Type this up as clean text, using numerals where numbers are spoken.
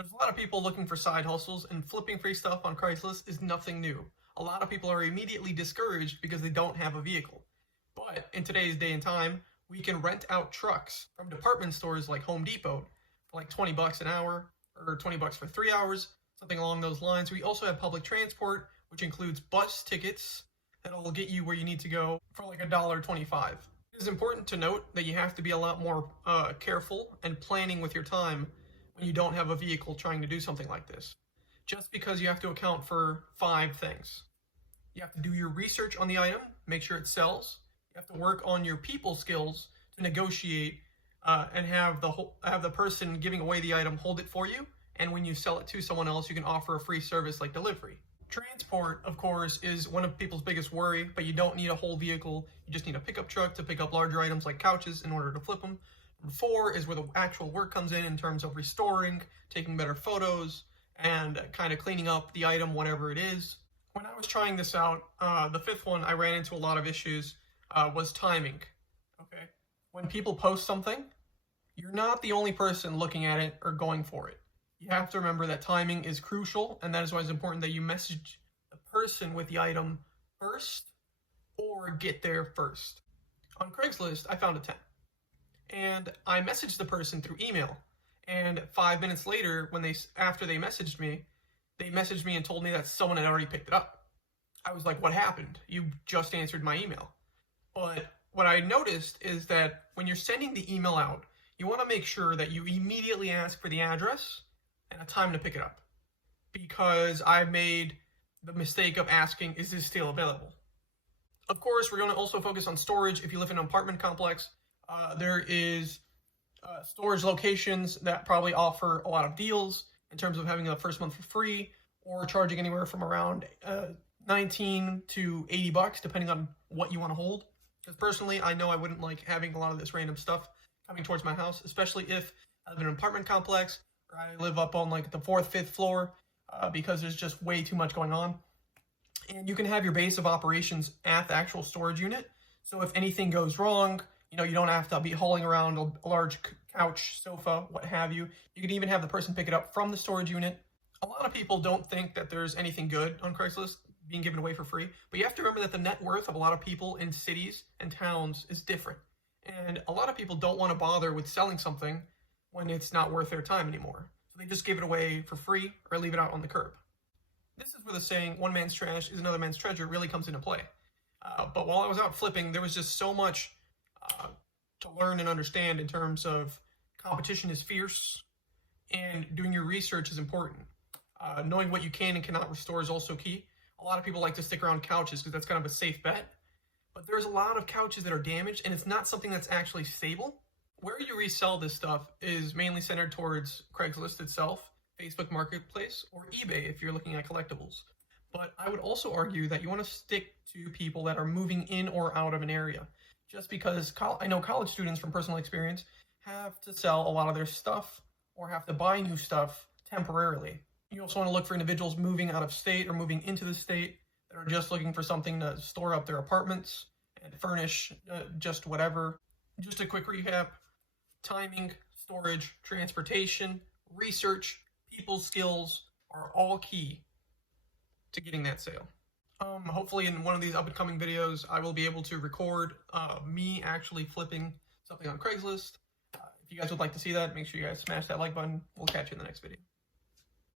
There's a lot of people looking for side hustles, and flipping free stuff on Craigslist is nothing new. A lot of people are immediately discouraged because they don't have a vehicle. But in today's day and time, we can rent out trucks from department stores like Home Depot for like 20 bucks an hour or 20 bucks for 3 hours, something along those lines. We also have public transport, which includes bus tickets that'll get you where you need to go for like $1.25. It is important to note that you have to be a lot more careful and planning with your time when you don't have a vehicle trying to do something like this. Just because you have to account for 5 things. You have to do your research on the item, make sure it sells. You have to work on your people skills to negotiate and have the person giving away the item hold it for you. And when you sell it to someone else, you can offer a free service like delivery. Transport, of course, is one of people's biggest worry, but you don't need a whole vehicle. You just need a pickup truck to pick up larger items like couches in order to flip them. Number 4 is where the actual work comes in terms of restoring, taking better photos, and kind of cleaning up the item, whatever it is. When I was trying this out, the 5th one, I ran into a lot of issues, was timing. Okay, when people post something, you're not the only person looking at it or going for it. You have to remember that timing is crucial, and that is why it's important that you message the person with the item first or get there first. On Craigslist, I found a 10. And I messaged the person through email. And 5 minutes later, after they messaged me and told me that someone had already picked it up. I was like, what happened? You just answered my email. But what I noticed is that when you're sending the email out, you want to make sure that you immediately ask for the address and a time to pick it up. Because I made the mistake of asking, is this still available? Of course, we're going to also focus on storage. If you live in an apartment complex, there is storage locations that probably offer a lot of deals in terms of having the first month for free or charging anywhere from around 19 to 80 bucks, depending on what you want to hold. Because personally, I know I wouldn't like having a lot of this random stuff coming towards my house, especially if I live in an apartment complex or I live up on like the 4th, 5th floor, because there's just way too much going on. And you can have your base of operations at the actual storage unit. So if anything goes wrong, you don't have to be hauling around a large couch, sofa, what have you. You can even have the person pick it up from the storage unit. A lot of people don't think that there's anything good on Craigslist being given away for free, but you have to remember that the net worth of a lot of people in cities and towns is different. And a lot of people don't want to bother with selling something when it's not worth their time anymore. So they just give it away for free or leave it out on the curb. This is where the saying, one man's trash is another man's treasure, really comes into play. But while I was out flipping, there was just so much to learn and understand in terms of competition is fierce and doing your research is important. Knowing what you can and cannot restore is also key. A lot of people like to stick around couches because that's kind of a safe bet. But there's a lot of couches that are damaged and it's not something that's actually stable. Where you resell this stuff is mainly centered towards Craigslist itself, Facebook Marketplace, or eBay if you're looking at collectibles. But I would also argue that you want to stick to people that are moving in or out of an area. Just because I know college students from personal experience have to sell a lot of their stuff or have to buy new stuff temporarily. You also want to look for individuals moving out of state or moving into the state that are just looking for something to store up their apartments and furnish just whatever. Just a quick recap: timing, storage, transportation, research, people skills are all key to getting that sale. Hopefully in one of these upcoming videos, I will be able to record me actually flipping something on Craigslist. If you guys would like to see that, make sure you guys smash that like button. We'll catch you in the next video.